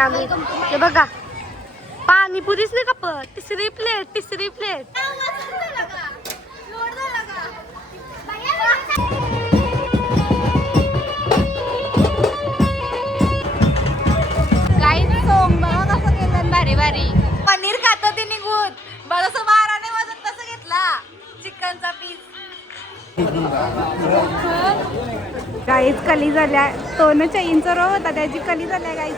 हे बघा पाणीपुरीच नाही का तिसरी प्लेट भारी भारी पनीर खातो ते निघून बरं बाराने वाजत तसं घेतला चिकनचा पीस गाईच कली झाल्या दोन चैनचा रो होता त्याची कली झाल्या गाईच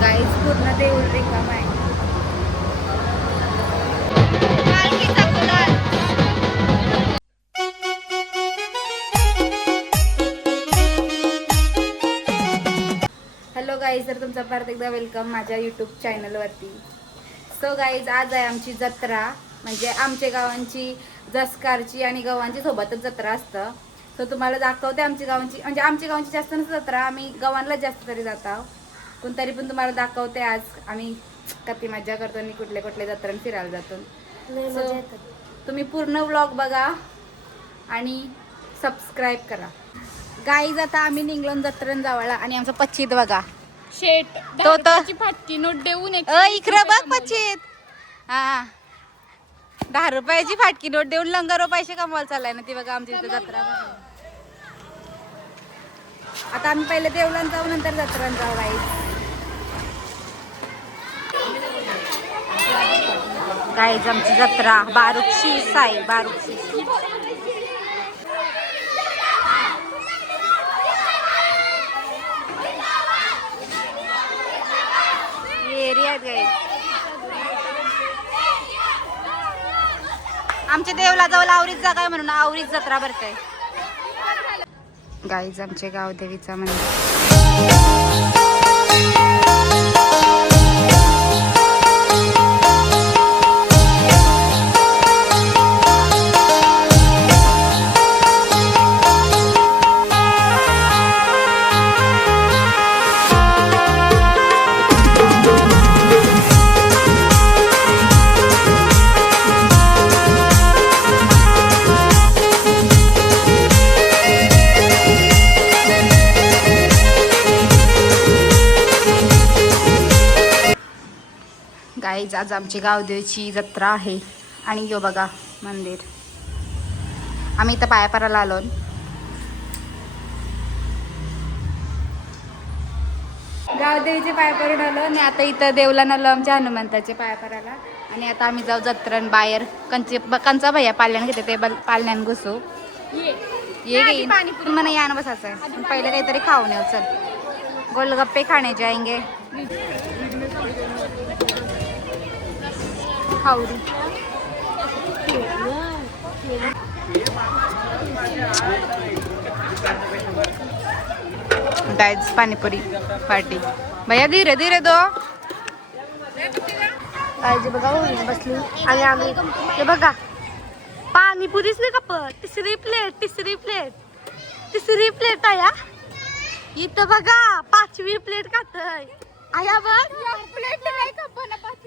गाईच पूर्ण देऊळ रिकाम आहे. हॅलो गाईज, तर तुमचं परत एकदा वेलकम माझ्या यूट्यूब चॅनलवरती. सो गाईज, आज आहे आमची जत्रा, म्हणजे आमच्या गावांची जसकारची आणि गावांची सोबतच जत्रा असतं. सो तुम्हाला दाखवते आमच्या गावांची, म्हणजे आमच्या गावांची जास्त नसतं जत्रा, आम्ही गावांना जास्त तरी जातो. पण तरी पण तुम्हाला दाखवते आज आम्ही किती मजा करतो आणि कुठले कुठले जत्रांना फिरायला जातो. सो तुम्ही पूर्ण व्लॉग बघा आणि सबस्क्राईब करा. गाईज, आता आम्ही निघलो जत्रेन जावाला आणि आमचा पच्चीत बघा शेट तो फाटकी नोट देऊन इकडे बघ पच्चीत. हा 10 रुपयाची फाटकी नोट देऊन लंगर पैसे कमवायला चाललाय ना ती बघा आमची इथे जत्रा. आता आम्ही पहिले देवळात जाऊ नंतर जत्रात जाऊ. गाईज आमची जत्रा बारुक्षी साई बारुक्षी एरियात गाईज. आमच्या देवला जवळ आवरीच जागा आहे म्हणून आवरीच जत्रा भरते. गाईज आमचे गाव देवीचा मंदिर. गाईज आज आमची गावदेवीची जत्रा आहे आणि यो बघा मंदिर. आम्ही इथं पायापराला आलो. गावदेवीचे पायापरून आलो आणि आता इथं देवलान आलो आमच्या हनुमंताचे पायापराला. आणि आता आम्ही जाऊ जत्रण बाहेर कंचा भैया पाल्यान घेते ते पालण्यान घुसू ये घेईन मला यान बसायचं आहे. पहिले काहीतरी खाऊन येऊ. चल गोलगप्पे खाणे जाएंगे. खाऊरी गाइस पानीपुरी पार्टी. भैया धीरे धीरे दो. गाइस बघा बसली आणि आम्ही हे बघा पाणीपुरीच नाही का तिसरी प्लेट आहे. इथं बघा 5वी प्लेट खातय आया बघ.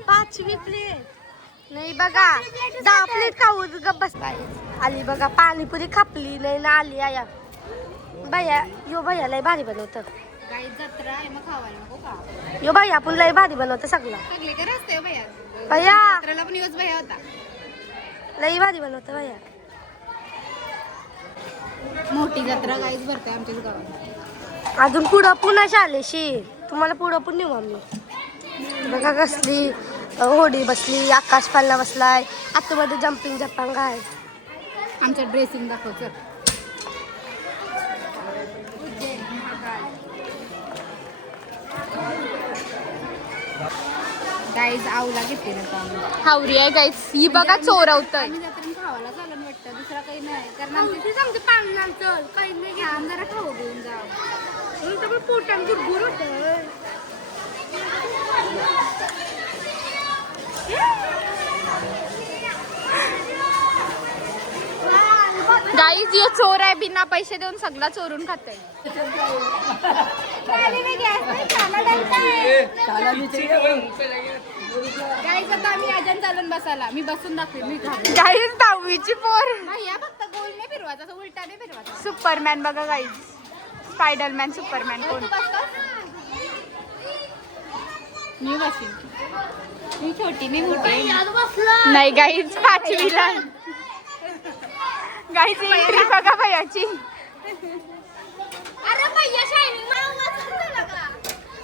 5वी प्लेट नाही बघा 10 प्लेट खाऊ गप बसलाय. आली बघा पाणीपुरी खापली नाही ना आली आया. भैया यो भैया लय भारी बनवत. यो भैया आपण लय भारी बनवत सगळं. भैया लय भारी बनवत भैया. मोठी जत्रा गाईच भरते आमच्याच गावात. अजून पुढं पुन्हा शालेशी तुम्हाला पुढं पण नेऊ आम्ही. बघा कसली होडी बसली, आकाश पालना बसलाय, आतमध्ये जम्पिंग जपांग आहे. आमचं ड्रेसिंग दाखवचं. गाईज आवला घेते ना हावरी आहे गाईज. ही बघा चोरवतय. खावायला चालून वाटतं दुसरा काही नाही कारण आमची सांगते पाणी चल काही नाही घ्या जरा खाऊ घेऊन जाऊ पोटान गुरगुर होत. गाईज यो चोर आहे, बिना पैसे देऊन सगळा चोरून खाताय. गाईज आता आम्ही आजन चालून बसायला. मी बसून दाखवेन. मी गाईज 10वीची पोर या फक्त गोल नाही फिरवायचा, असं उलटा नाही फिरवायचा. सुपरमॅन बघा गाईज, स्पायडरमॅन सुपरमॅन कोण? मी बसीन. मी छोटी मी मोठी. नाही गाईज, 5वीला. गाईज एंट्री बघा भैयाची. अरे भैया शायनिंग झाला का?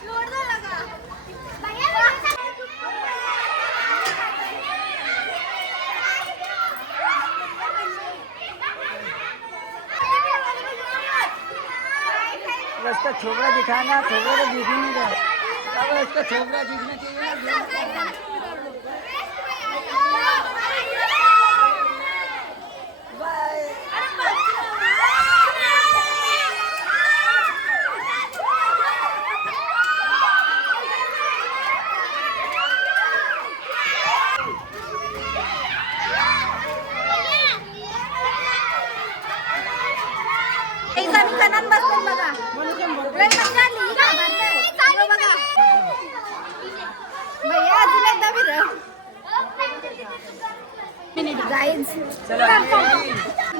लोड झाला का? उसका छोकरा दिखाना, छोकरा तो दिख ही नहीं रहा। अब उसका छोकरा दिखना चाहिए ना।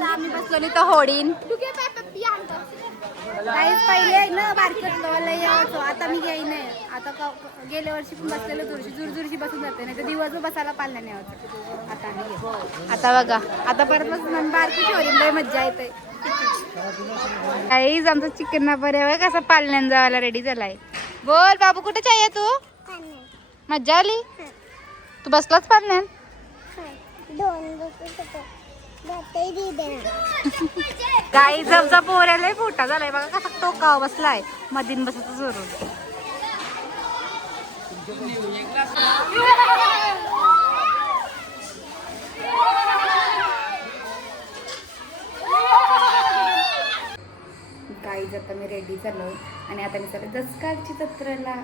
आम्ही बसलो नाही तर होडीन. गाईज पहिले आहे ना बारकटला यायचो, आता मी येई नाही. आता गेल्या वर्षी पण बसलेलो जुरजुरशी बसून जाते, नाही तर दिवस बसायला पाळल्या नाही यायचं. आता बघा, आता परत बसून बारकी होडीन लय मज्जा येते. गाईज आमचा चिकन ना बरे कसा पालण्यान जायला रेडी झालाय. बोल बाबू, कुठे चाहिए तू? मज्जा आली? तू बसलाच पालण्यान? गाई जबजा पोऱ्याला फोटा झालाय बघा, कसा टोकाव बसलाय मधीन बसत जोरून. गाईज आता मी रेडी झालो आणि आता मी चालले दसकाळची जत्रेला.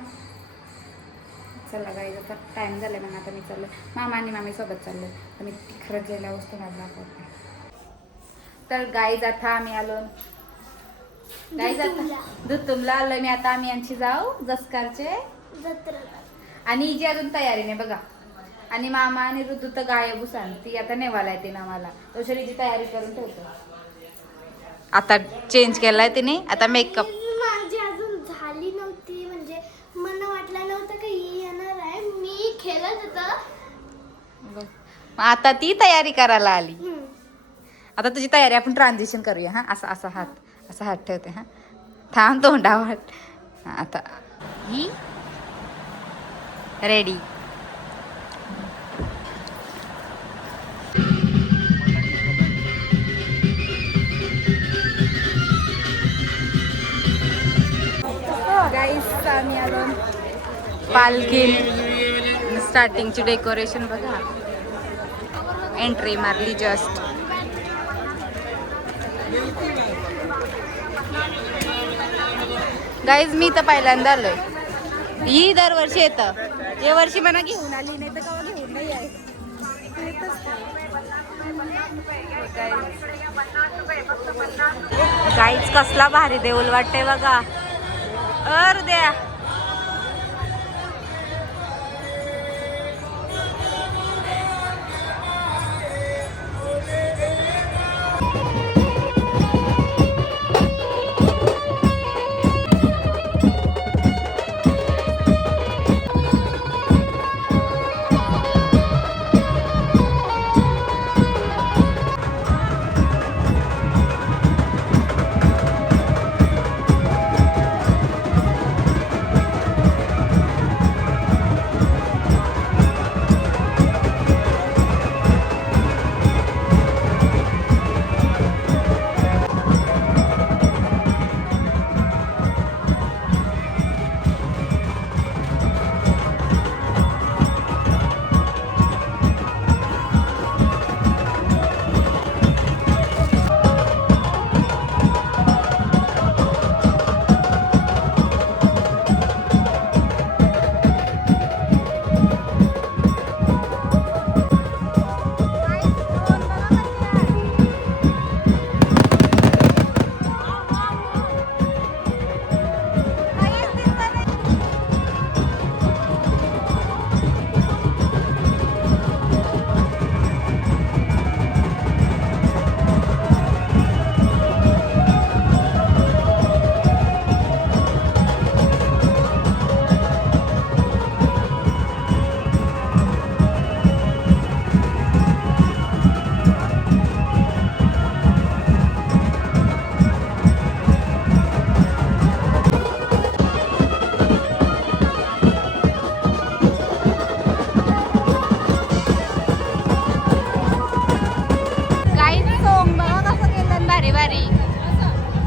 चला गाईज, आता टाइम झालाय म्हणून आता मी चाललो. मामा आणि मामी सोबत चाललो. तर मी तिखरं गेल्या वस्तू माझा दाखवते. तर गाईज आता आम्ही आलो. गाईज आता दुतुमला आलोय मी. आता आम्ही यांची जाऊ दसकारचे आणि हिची अजून तयारी नाही बघा. आणि मामा आणि ऋतू तर गायब सांग, ती आता नेवाला येते ना मला. तो शरीरची तयारी करून ठेवतो. आता चेंज केलाय तिने, आता मेकअप. माझी अजून झाली नव्हती, म्हणजे मला वाटलं नव्हतं की ही येणार आहे. मी खेळत होतं. आता ती तयारी करायला आली. आता तुझी तयारी आपण ट्रान्झिशन करूया. हा, असा असा हात ठेवते. हा, थांब तोंडावर. आता ही रेडी. गाईज आम्ही आलो. पालखी स्टार्टिंगची डेकोरेशन बघा. एंट्री मारली जस्ट. गाईज मी तर पहिल्यांदा आलोय. ही दरवर्षी येतं. या वर्षी मला घेऊन आली नाही तर कवा घेऊन नाही आहे. गाईज कसला भारी देऊल वाटते बघा. द्या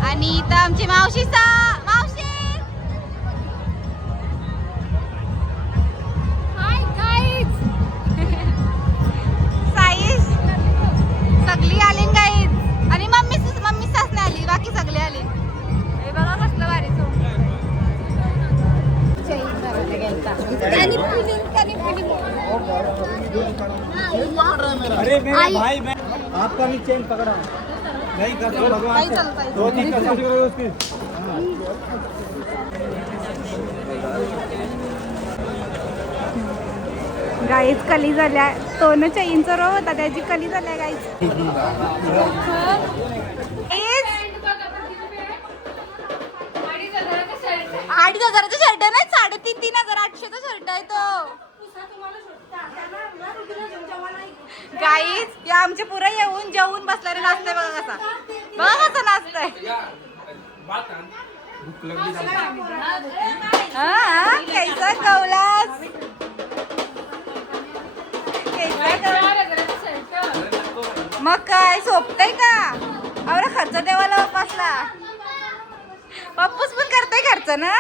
आणि इथं आमची मावशी मावशी साईश सगळी आली गाईज आणि मम्मी सासने आली बाकी सगळे आली हे बघा कसलं भारी अरे मेरा भाई मैं आपका भी चेन पकड़ा नहीं करता भगवान से। दो तीन कसम करो उसकी। गाईज कली झाल्या तोन चैनचं रो होता त्याची कली झाल्या गाईज. 2,500चा शर्ट आहे ना 3,500-3,800चा शर्ट आहे तो गाईज या आमचे पुरे येऊन जेवून बसल्याने नाचतंय बघा कसं नाचतंय हा कैसा कौलास मग काय सोपतय का आवडा खर्च देवाला वापसला पप्पूस पण करताय खर्च ना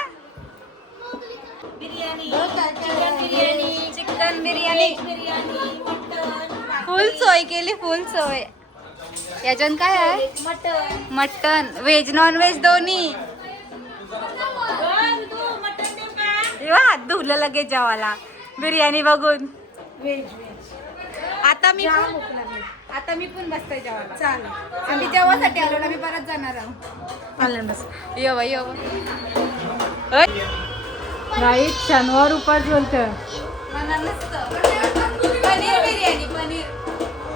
चिकन बिर्याणी फुल सोय केली फुल सोय याच्यात काय आहे मटन व्हेज नॉन व्हेज दोन्ही हात धुवलं लगेच जेवायला बिर्याणी बघून आता मी पण बसतोय जेवायला चालेल आम्ही जेवासाठी आलो ना मी परत जाणार आहोत येव गाईज शनिवार उपास बोलतं. पनीर बिर्याणी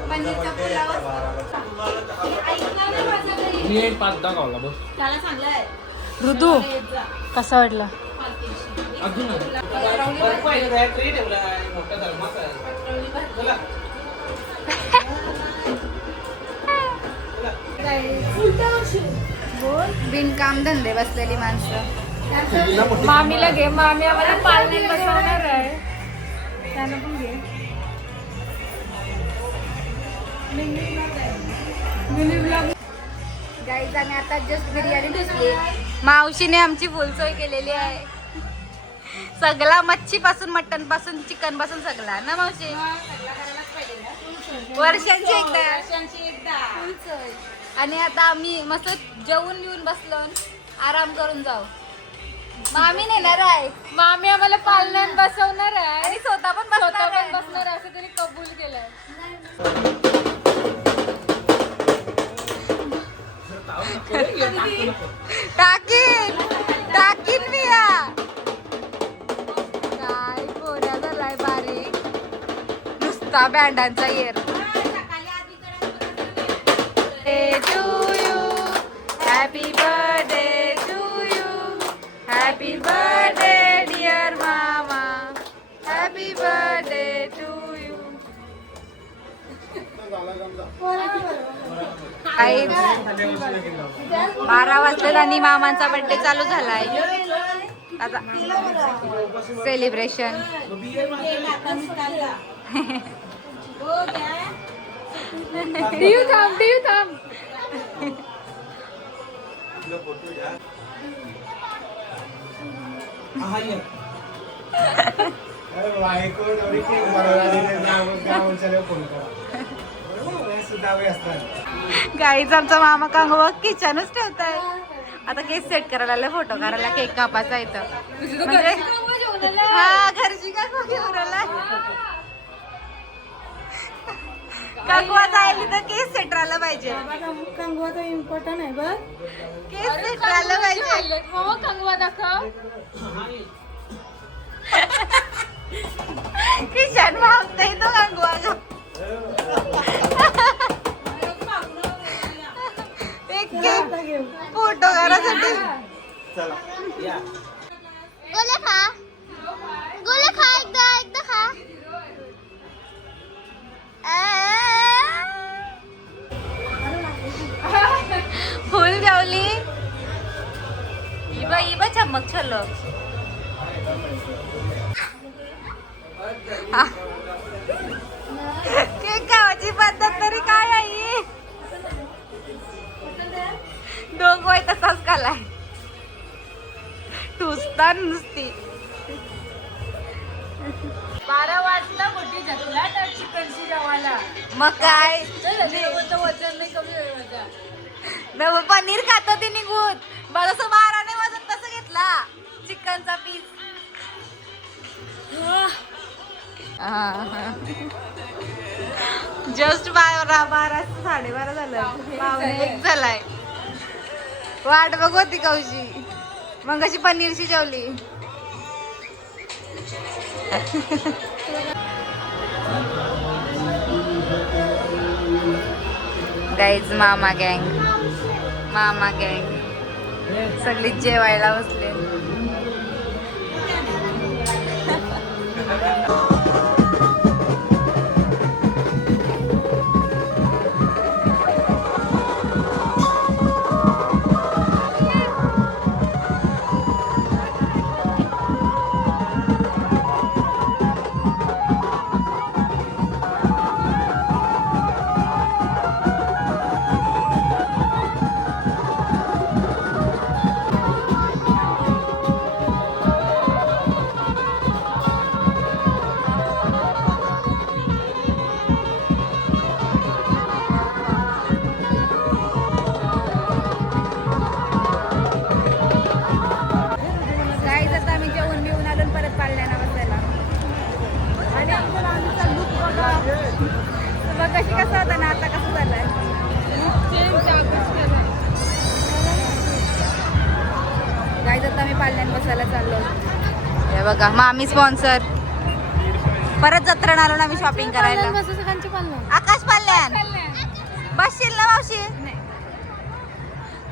पनीरचा पुलाव ऋतू कसा वाटला? बिनकाम धंदे बसलेली माणसं मामीला घे मामी आम्हाला पालण्यात बसवणार आहे त्यांना पण घे. गाईज आम्ही आता जस्ट बिर्याणी ढुसली मावशीने आमची फुलसोय केलेली आहे सगळा मच्छी पासून मटन पासून चिकन पासून सगळा ना मावशी वर्षांची एकदा फुलसोय आणि आता आम्ही मस्त जेवून बिवून बसलो आराम करून जाऊ मामी नेणार आहे मामी आम्हाला पालण्यात बसवणार आहे आणि स्वतः पण बसणार आहे असं तरी कबूल केलंय. टाकीन मी काय पोऱ्या झालाय बारीक नुसता बँडांचा येर to you happy birthday to you happy birthday dear मामा हॅपी बर्थडे टू यू 12 वाजले आणि मामांचा बर्थडे चालू झालाय आता सेलिब्रेशन देऊ थांब गाईच आमचा मामा कांगवा किचनच ठेवताय आता केस सेट करायला आलाय फोटो काढायला केक कापायचा इथं म्हणजे हा घरची काकू घेऊन आलाय काकवा जायला तर केस सेट राहिला पाहिजे कंगवा तर इम्पॉर्टंट आहे बघ केस सेट राहिलं पाहिजे मामा कंगवा दाखव किचन मागतोय तो कांगवा फोटो करायसाठी गोले खा एकदा खा फुल जेवली इबा चमक छलो केक खावायची पद्धत तरी काय आहे दोघ तसाच खालाय टुसता नुसती 12 वाजता मोठी जगला तर चिकनची जेवायला मग काय वजन नाही कमी होईल नव पनीर खात ते निघून बघ असं 12 नाही वाजत तसं घेतला चिकनचा पीस जस्ट 12 12:30 झालं 1:15 झालाय वाट बघ होती कौशी मग अशी पनीरची जेवली गाईज मामा गँग सगळी जेवायला बसले गाईज आता आम्ही जेवण बिवून आलो आणि परत पाळण्याला बसायला आणि आमच्या राणीचा लुक बघा मग कशी कसं होता ना आता कसं झालंय गाईज आता आम्ही पाळण्यात बसायला चाललो हे बघा मामी स्पॉन्सर परत जत्रण आलो ना आम्ही शॉपिंग करायला आकाश पाल्यान बसशील ना मावशी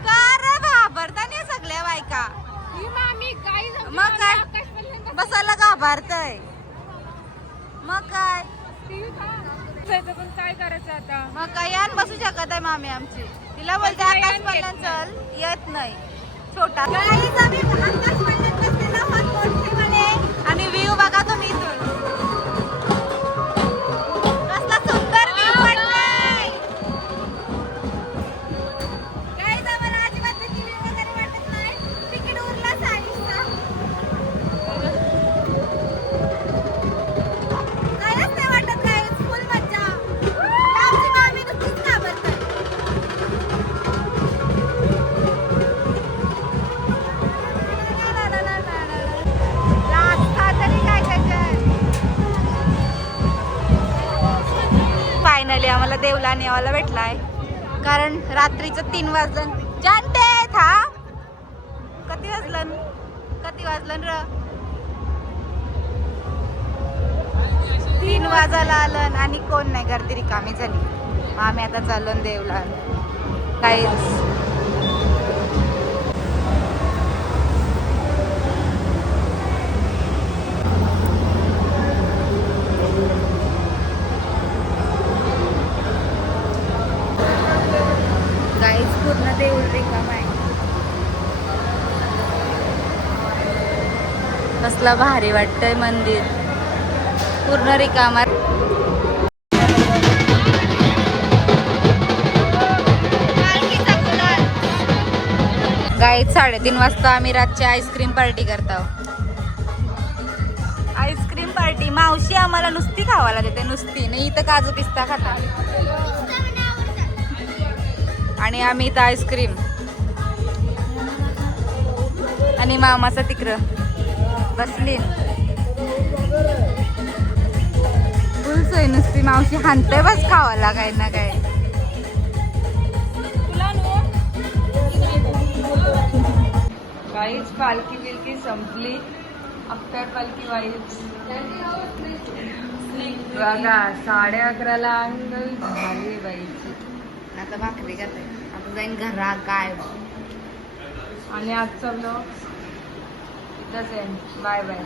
का रे घाबरता नाही सगळ्या बायका मग काय बसायला घाबरतय मग काय काय करायचं आता मग काय यान बसू शकत आहे मामी आमची तिला बोलते आकाश पाल्यान चल येत नाही छोटा गाईज आम्ही आकाश पाल्यान बसलेलो आहोत मोठेवाले आणि व्ह्यू बघा तुम्ही इथून कसला सुंदर व्ह्यू वाटतोय गाईज आम्हाला अजिबात भीती वगैरे वाटत नाही तिकीट उरला 40चा कायच नाही वाटत गाईज फुल मज्जा आमची मामी नुसतीच घाबरते फायनली आम्हाला देवला नेवायला भेटलाय कारण रात्रीचं 3 वाजलं जानते था किती वाजलं र 3 वाजायला आलं आणि कोण नाही गर्दी रिकामी झाली मग आम्ही आता चाललो देवला काहीच गाईज पूर्ण देऊळ रिकाम आहे कसला भारी वाटतंय मंदिर पूर्ण रिकाम गाईज 3:30 वाजता आम्ही रातची आईस्क्रीम पार्टी करतो आईस्क्रीम पार्टी मावशी आम्हाला नुसती खावायला देते नुसती नाही इथं काजू पिस्ता खाता आणि आम्ही इथं आईस्क्रीम आणि मामाचं तिकडं बसली फुल सोय नुसती मावशी हाणते बस खावायला काय ना काय काहीच पालखी बिलकी संपली आफ्टर पालखी वाईच बघा 11:30ला झाली बाईची आता भाकरी करते आता जाईन घरा काय आणि आजचा ब्लॉग इथंच आहे बाय बाय